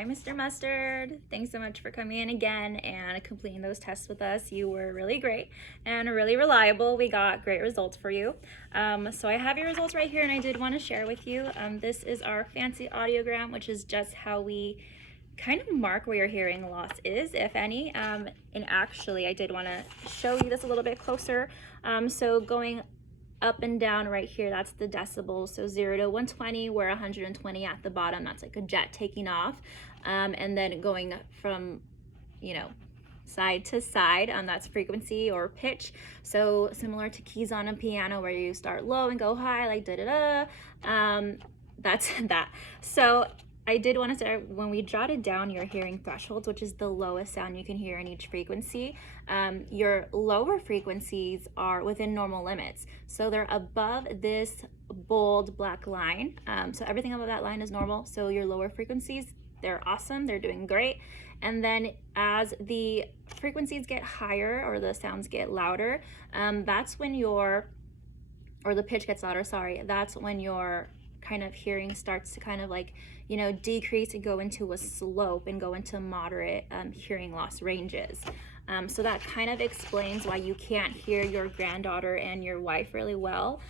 Hi, Mr. Mustard. Thanks so much for coming in again and completing those tests with us. You were really great and really reliable. We got great results for you. So I have your results right here, and I did want to share with you. This is our fancy audiogram, which is just how we kind of mark where your hearing loss is, if any. And actually, I did want to show you this a little bit closer. So going up and down right here, that's the decibels. So 0 to 120, where 120 at the bottom, that's like a jet taking off. And then going from, side to side, that's frequency or pitch. So similar to keys on a piano where you start low and go high, like da-da-da. That's that. So I did want to say, when we jotted down your hearing thresholds, which is the lowest sound you can hear in each frequency, your lower frequencies are within normal limits. So they're above this bold black line. So everything above that line is normal. So your lower frequencies, they're awesome. They're doing great. And then as the frequencies get higher, or the sounds get louder, that's when or the pitch gets louder, sorry, that's when your kind of hearing starts to kind of like, decrease and go into a slope and go into moderate hearing loss ranges. So that kind of explains why you can't hear your granddaughter and your wife really well,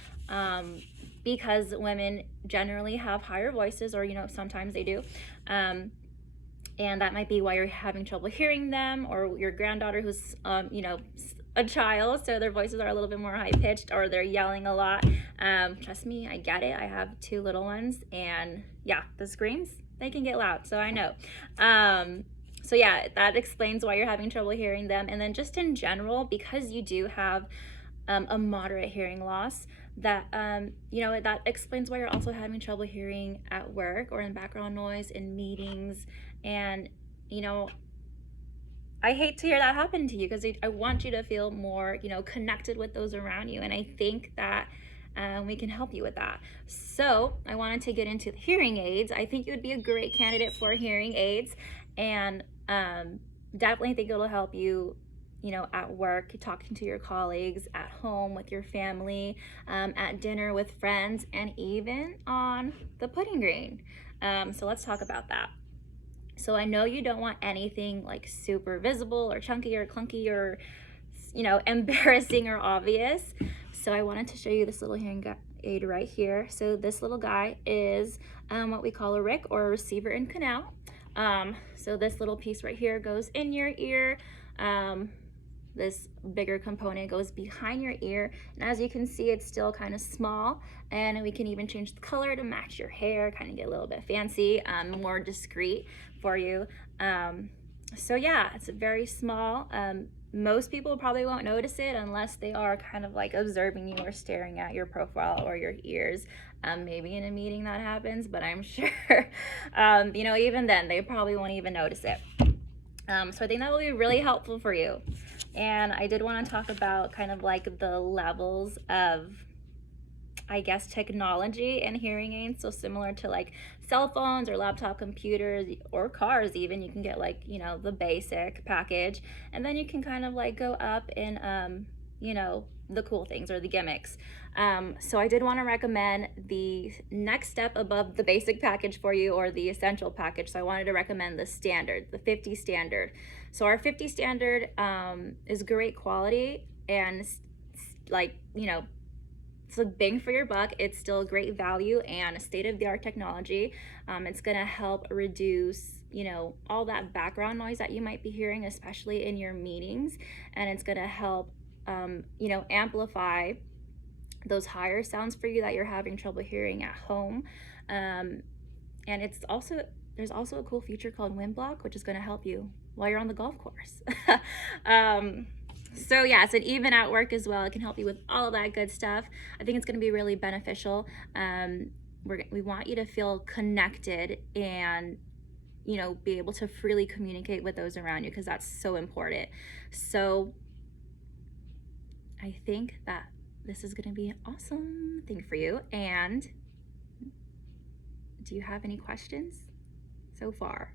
because women generally have higher voices, or, sometimes they do. And that might be why you're having trouble hearing them, or your granddaughter who's, a child, so their voices are a little bit more high pitched, or they're yelling a lot. Trust me, I get it. I have 2 little ones, and yeah, the screams, they can get loud, so I know. So yeah, that explains why you're having trouble hearing them. And then just in general, because you do have a moderate hearing loss, that that explains why you're also having trouble hearing at work, or in background noise, in meetings. And I hate to hear that happen to you, because I want you to feel more, connected with those around you. And I think that we can help you with that. So I wanted to get into the hearing aids. I think you would be a great candidate for hearing aids, and definitely think it'll help you, at work, talking to your colleagues, at home with your family, at dinner with friends, and even on the pudding green. So let's talk about that. So I know you don't want anything like super visible or chunky or clunky or, embarrassing or obvious. So I wanted to show you this little hearing aid right here. So this little guy is what we call a RIC, or a receiver in canal. So this little piece right here goes in your ear. This bigger component goes behind your ear, and as you can see, it's still kind of small, and we can even change the color to match your hair, kind of get a little bit fancy, more discreet for you. So yeah, it's very small. Most people probably won't notice it unless they are kind of like observing you or staring at your profile or your ears. Maybe in a meeting that happens, but I'm sure even then they probably won't even notice it. So I think that will be really helpful for you. And I did want to talk about kind of like the levels of, I guess, technology and hearing aids. So similar to like cell phones or laptop computers or cars even, you can get like, the basic package, and then you can kind of like go up in, the cool things or the gimmicks. So I did want to recommend the next step above the basic package for you, or the essential package. So I wanted to recommend the standard, the 50 standard. So our 50 standard is great quality, and like, it's a bang for your buck. It's still great value and state-of-the-art technology. It's gonna help reduce, all that background noise that you might be hearing, especially in your meetings. And it's gonna help, amplify those higher sounds for you that you're having trouble hearing at home. And there's also a cool feature called wind block, which is gonna help you while you're on the golf course. So yeah, it's an even at work as well. It can help you with all of that good stuff. I think it's going to be really beneficial. We want you to feel connected and, be able to freely communicate with those around you, because that's so important. So I think that this is going to be an awesome thing for you. And do you have any questions so far?